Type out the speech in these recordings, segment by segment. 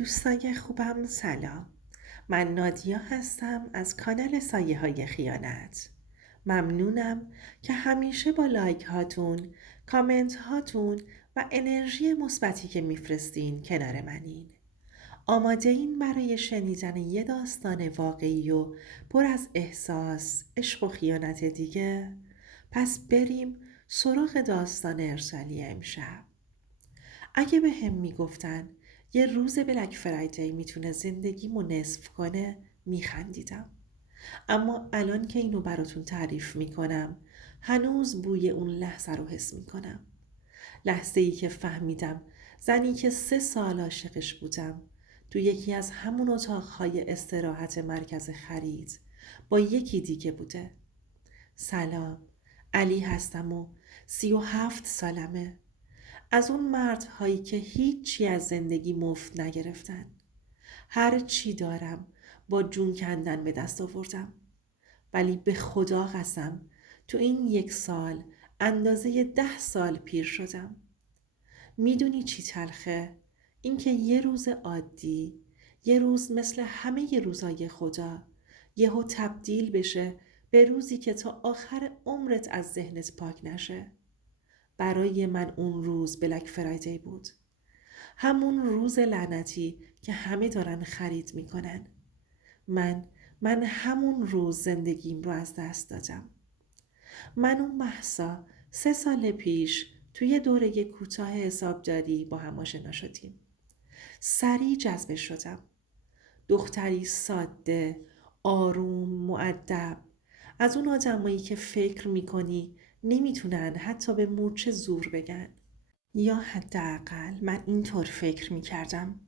دوستای خوبم سلام. من نادیا هستم از کانال سایه های خیانت. ممنونم که همیشه با لایک هاتون، کامنت هاتون و انرژی مثبتی که میفرستین کنار منین. آماده این برای شنیدن یه داستان واقعی و پر از احساس، عشق و خیانت دیگه؟ پس بریم سراغ داستان ارسالی امشب. اگه به هم میگفتن یه روز بلک فرایدی میتونه زندگیمو نصف کنه میخندیدم. اما الان که اینو براتون تعریف میکنم هنوز بوی اون لحظه رو حس میکنم. لحظه ای که فهمیدم زنی که 3 سال عاشقش بودم تو یکی از همون اتاقهای استراحت مرکز خرید با یکی دیگه بوده. سلام، علی هستم و 37 سالمه. از اون مردهایی که هیچی از زندگی مفت نگرفتن. هر چی دارم با جون کندن به دست آوردم. ولی به خدا قسم تو این 1 سال اندازه 10 سال پیر شدم. میدونی چی تلخه؟ اینکه یه روز عادی، یه روز مثل همه ی روزای خدا یهو تبدیل بشه به روزی که تا آخر عمرت از ذهنت پاک نشه. برای من اون روز بلک فرایدی بود. همون روز لعنتی که همه دارن خرید میکنن. من همون روز زندگیم رو از دست دادم. من و مهسا 3 سال پیش توی دوره کوتاه حسابداری با هم آشنا شدیم. سریع جذب شدم. دختری ساده، آروم، مؤدب، از اون آدمایی که فکر میکنی نمیتونن حتی به مورچه زور بگن. یا حداقل من اینطور فکر میکردم.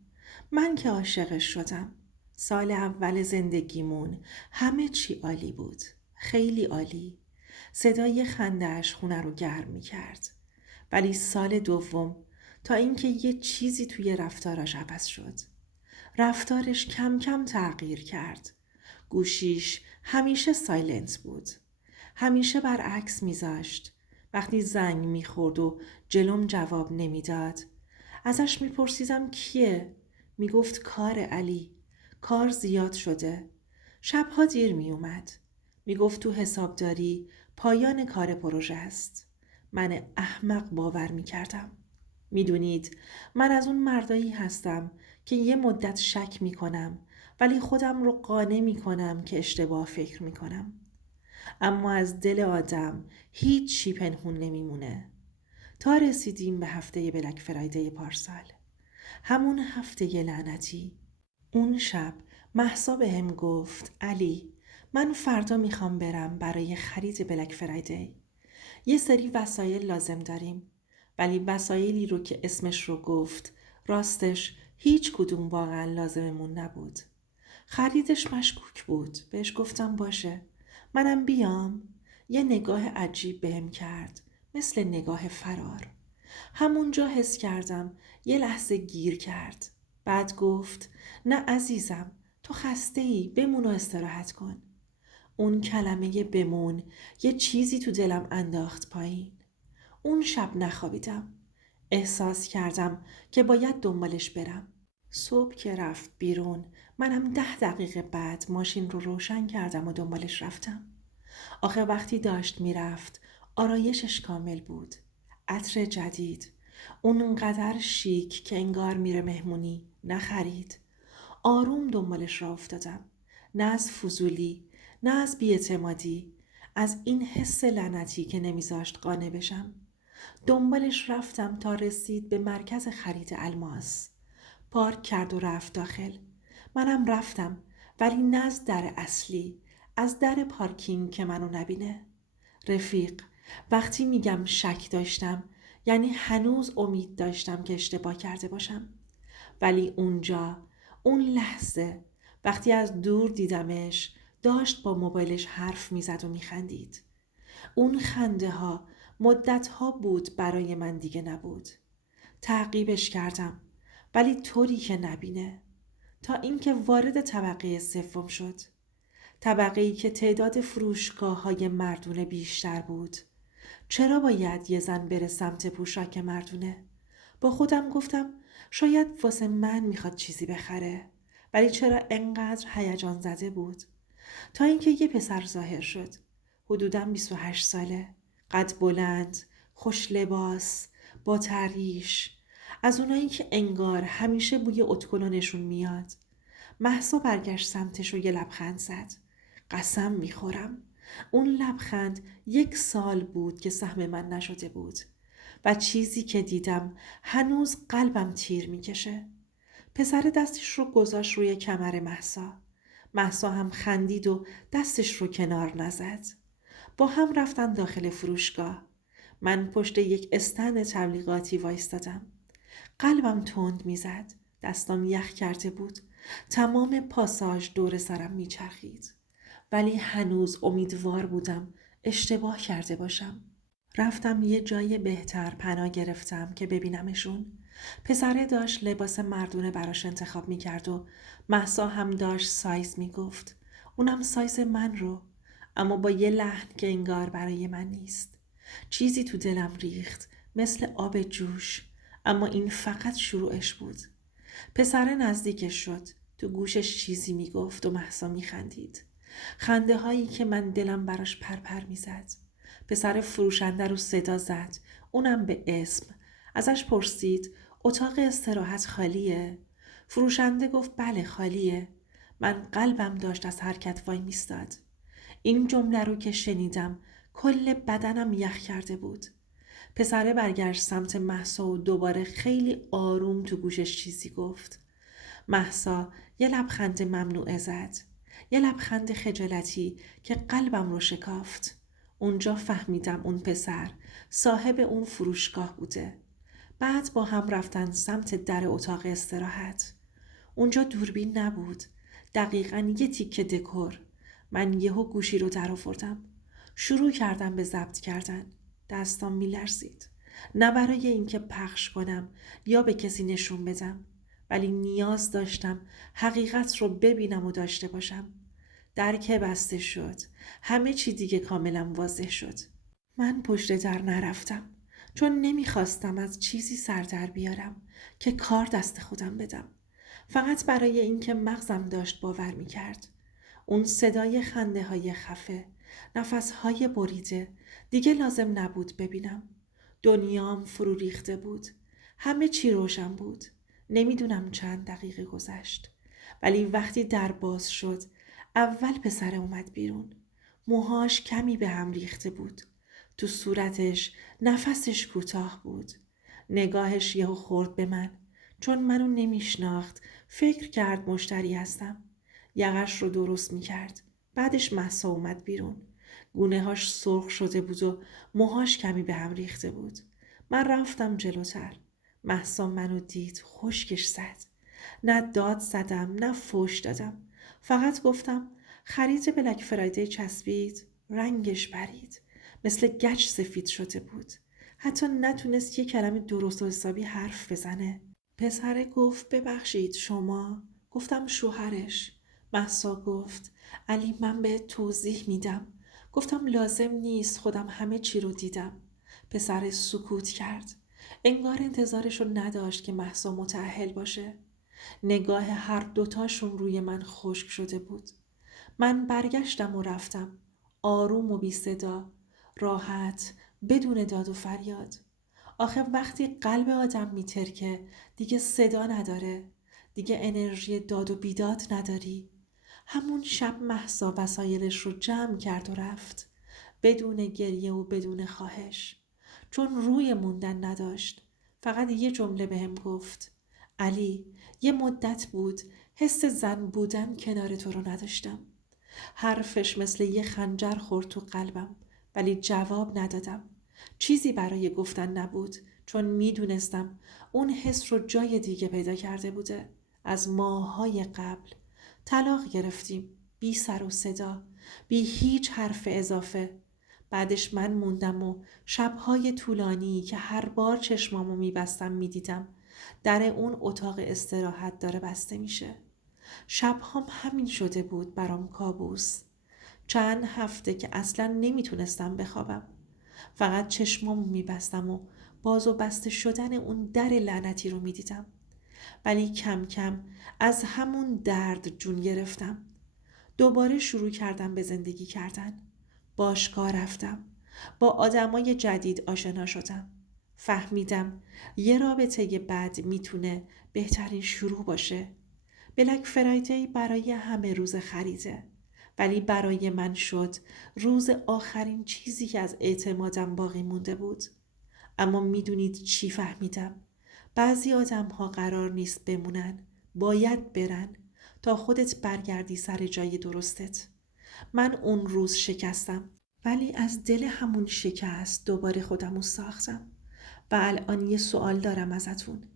من که عاشقش شدم. سال اول زندگیمون همه چی عالی بود. خیلی عالی. صدای خنده‌اش خونه رو گرم میکرد. ولی سال دوم تا اینکه یه چیزی توی رفتاراش عوض شد. رفتارش کم کم تغییر کرد. گوشیش همیشه سایلنت بود. همیشه برعکس میذاشت. وقتی زنگ میخورد و جلوم جواب نمیداد ازش میپرسیدم کیه؟ میگفت کار علی. کار زیاد شده. شبها دیر میومد. میگفت تو حسابداری پایان کار پروژه است. من احمق باور میکردم. میدونید من از اون مردایی هستم که یه مدت شک میکنم ولی خودم رو قانع میکنم که اشتباه فکر میکنم. اما از دل آدم هیچی پنهون نمیمونه. تا رسیدیم به هفته بلک فرایدی پارسال. همون هفته لعنتی. اون شب مهسا بهم گفت علی من فردا میخوام برم برای خرید بلک فرایدی. یه سری وسایل لازم داریم. ولی وسایلی رو که اسمش رو گفت راستش هیچ کدوم واقعا لازممون نبود. خریدش مشکوک بود. بهش گفتم باشه. منم بیام. یه نگاه عجیب بهم کرد. مثل نگاه فرار. همونجا حس کردم یه لحظه گیر کرد. بعد گفت نه عزیزم تو خسته‌ای بمون و استراحت کن. اون کلمه بمون یه چیزی تو دلم انداخت پایین. اون شب نخوابیدم. احساس کردم که باید دنبالش برم. صبح که رفت بیرون منم 10 دقیقه بعد ماشین رو روشن کردم و دنبالش رفتم. آخه وقتی داشت میرفت آرایشش کامل بود. عطر جدید. اونقدر شیک که انگار میره مهمونی. نخرید. آروم دنبالش را افتادم. نه از فضولی، نه از بی‌اعتمادی، از این حس لعنتی که نمیذاشت قانع بشم. دنبالش رفتم تا رسید به مرکز خرید الماس. پارک کرد و رفت داخل. منم رفتم ولی نه از در اصلی، از در پارکینگ که منو نبینه. رفیق، وقتی میگم شک داشتم یعنی هنوز امید داشتم که اشتباه کرده باشم. ولی اونجا، اون لحظه، وقتی از دور دیدمش داشت با موبایلش حرف میزد و میخندید. اون خنده ها مدت ها بود برای من دیگه نبود. تعقیبش کردم ولی طوری که نبینه. تا اینکه وارد طبقه سوم شد. طبقه‌ای که تعداد فروشگاه‌های مردونه بیشتر بود. چرا باید یه زن بره سمت پوشاک مردونه؟ با خودم گفتم شاید واسه من میخواد چیزی بخره. ولی چرا انقدر هیجان زده بود؟ تا اینکه یه پسر ظاهر شد. حدوداً 28 ساله. قد بلند، خوش لباس، با تعریش. از اونایی که انگار همیشه بوی اتکلونشون میاد. مهسا برگشت سمتش و یه لبخند زد. قسم میخورم. اون لبخند 1 سال بود که سهم من نشده بود. و چیزی که دیدم هنوز قلبم تیر میکشه. پسر دستش رو گذاشت روی کمر مهسا. مهسا هم خندید و دستش رو کنار نزد. با هم رفتن داخل فروشگاه. من پشت یک استند تبلیغاتی وایستادم. قلبم تند میزد. دستام یخ کرده بود. تمام پاساژ دور سرم میچرخید. ولی هنوز امیدوار بودم اشتباه کرده باشم. رفتم یه جای بهتر پناه گرفتم که ببینمشون. پسره داشت لباس مردونه براش انتخاب میکرد و مهسا هم داشت سایز میگفت. اونم سایز من رو، اما با یه لحن که انگار برای من نیست. چیزی تو دلم ریخت مثل آب جوش، اما این فقط شروعش بود. پسره نزدیکش شد. تو گوشش چیزی میگفت و مهسا میخندید. خنده هایی که من دلم براش پرپر میزد. پسر فروشنده رو صدا زد. اونم به اسم. ازش پرسید اتاق استراحت خالیه؟ فروشنده گفت بله خالیه. من قلبم داشت از حرکت وای میستاد. این جمله رو که شنیدم کل بدنم یخ کرده بود. پسره برگشت سمت مهسا و دوباره خیلی آروم تو گوشش چیزی گفت. مهسا یه لبخند ممنوعه زد. یه لبخند خجالتی که قلبم رو شکافت. اونجا فهمیدم اون پسر صاحب اون فروشگاه بوده. بعد با هم رفتن سمت در اتاق استراحت. اونجا دوربین نبود. دقیقاً یه تیکه دکور. من یهو گوشی رو در آوردم. شروع کردم به ضبط کردن. دستام میلرزید. نه برای اینکه پخش کنم یا به کسی نشون بدم، ولی نیاز داشتم حقیقت رو ببینم و داشته باشم. در که بسته شد. همه چی دیگه کاملا واضح شد. من پشت در نرفتم. چون نمیخواستم از چیزی سر در بیارم که کار دست خودم بدم. فقط برای اینکه مغزم داشت باور میکرد. اون صدای خنده های خفه، نفس های بریده دیگه لازم نبود ببینم. دنیام فرو ریخته بود. همه چی روشن بود. نمیدونم چند دقیقه گذشت. ولی وقتی در باز شد، اول پسر اومد بیرون. موهاش کمی به هم ریخته بود. تو صورتش نفسش کوتاه بود. نگاهش یهو خورد به من. چون منو نمیشناخت فکر کرد مشتری هستم. یقش رو درست میکرد. بعدش مهسا اومد بیرون. گونه هاش سرخ شده بود و موهاش کمی به هم ریخته بود. من رفتم جلوتر. مهسا منو دید خشکش زد. نه داد زدم نه فوش دادم. فقط گفتم خرید بلک فرایدی چسبید. رنگش برید. مثل گچ سفید شده بود. حتی نتونست یه کلمه درست و حسابی حرف بزنه. پسره گفت ببخشید شما؟ گفتم شوهرش. مهسا گفت علی من به توضیح میدم. گفتم لازم نیست خودم همه چی رو دیدم. پسر سکوت کرد. انگار انتظارش رو نداشت که مهسا متأهل باشه. نگاه هر دوتاشون روی من خشک شده بود. من برگشتم و رفتم. آروم و بی صدا. راحت بدون داد و فریاد. آخه وقتی قلب آدم میترکه دیگه صدا نداره. دیگه انرژی داد و بیداد نداری. همون شب مهسا وسایلش رو جمع کرد و رفت. بدون گریه و بدون خواهش. چون روی موندن نداشت. فقط یه جمله بهم گفت. علی یه مدت بود حس زن بودن کنار تو رو نداشتم. حرفش مثل یه خنجر خورد تو قلبم، ولی جواب ندادم. چیزی برای گفتن نبود، چون میدونستم اون حس رو جای دیگه پیدا کرده بوده. از ماه‌های قبل. طلاق گرفتیم. بی سر و صدا. بی هیچ حرف اضافه. بعدش من موندم و شب‌های طولانی که هر بار چشمامو میبستم میدیدم در اون اتاق استراحت داره بسته میشه. شب‌هام همین شده بود برام کابوس. چند هفته که اصلا نمیتونستم بخوابم. فقط چشمامو میبستم و باز و بسته شدن اون در لعنتی رو میدیدم. ولی کم کم از همون درد جون گرفتم. دوباره شروع کردم به زندگی کردن. باشگاه رفتم. با آدمای جدید آشنا شدم. فهمیدم یه رابطه بد میتونه بهترین شروع باشه. بلک فرایدی برای همه روز خریده. ولی برای من شد روز آخرین چیزی که از اعتمادم باقی مونده بود. اما میدونید چی فهمیدم؟ بعضی آدم ها قرار نیست بمونن. باید برن تا خودت برگردی سر جای درستت. من اون روز شکستم. ولی از دل همون شکست دوباره خودم رو ساختم. و الان یه سوال دارم ازتون.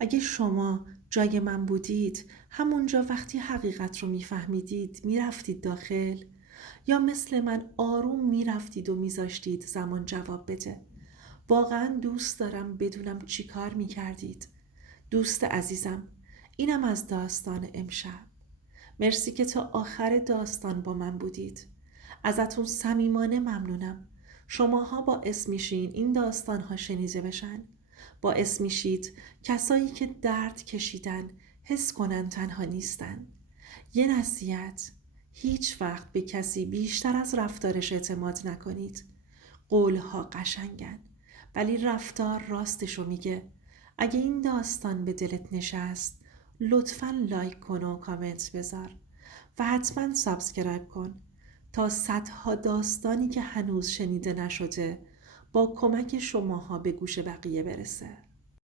اگه شما جای من بودید همونجا وقتی حقیقت رو میفهمیدید میرفتید داخل؟ یا مثل من آروم میرفتید و میذاشتید زمان جواب بده؟ واقعا دوست دارم بدونم چی کار میکردید. دوست عزیزم، اینم از داستان امشب. مرسی که تا آخر داستان با من بودید. ازتون صمیمانه ممنونم. شماها باعث میشین این داستانها شنیده بشن. باعث میشید کسایی که درد کشیدن حس کنن تنها نیستن. یه نصیحت: هیچ وقت به کسی بیشتر از رفتارش اعتماد نکنید. قولها قشنگن ولی رفتار راستشو میگه. اگه این داستان به دلت نشست لطفاً لایک کن و کامنت بذار و حتما سابسکرایب کن تا صدها داستانی که هنوز شنیده نشده با کمک شماها به گوش بقیه برسه.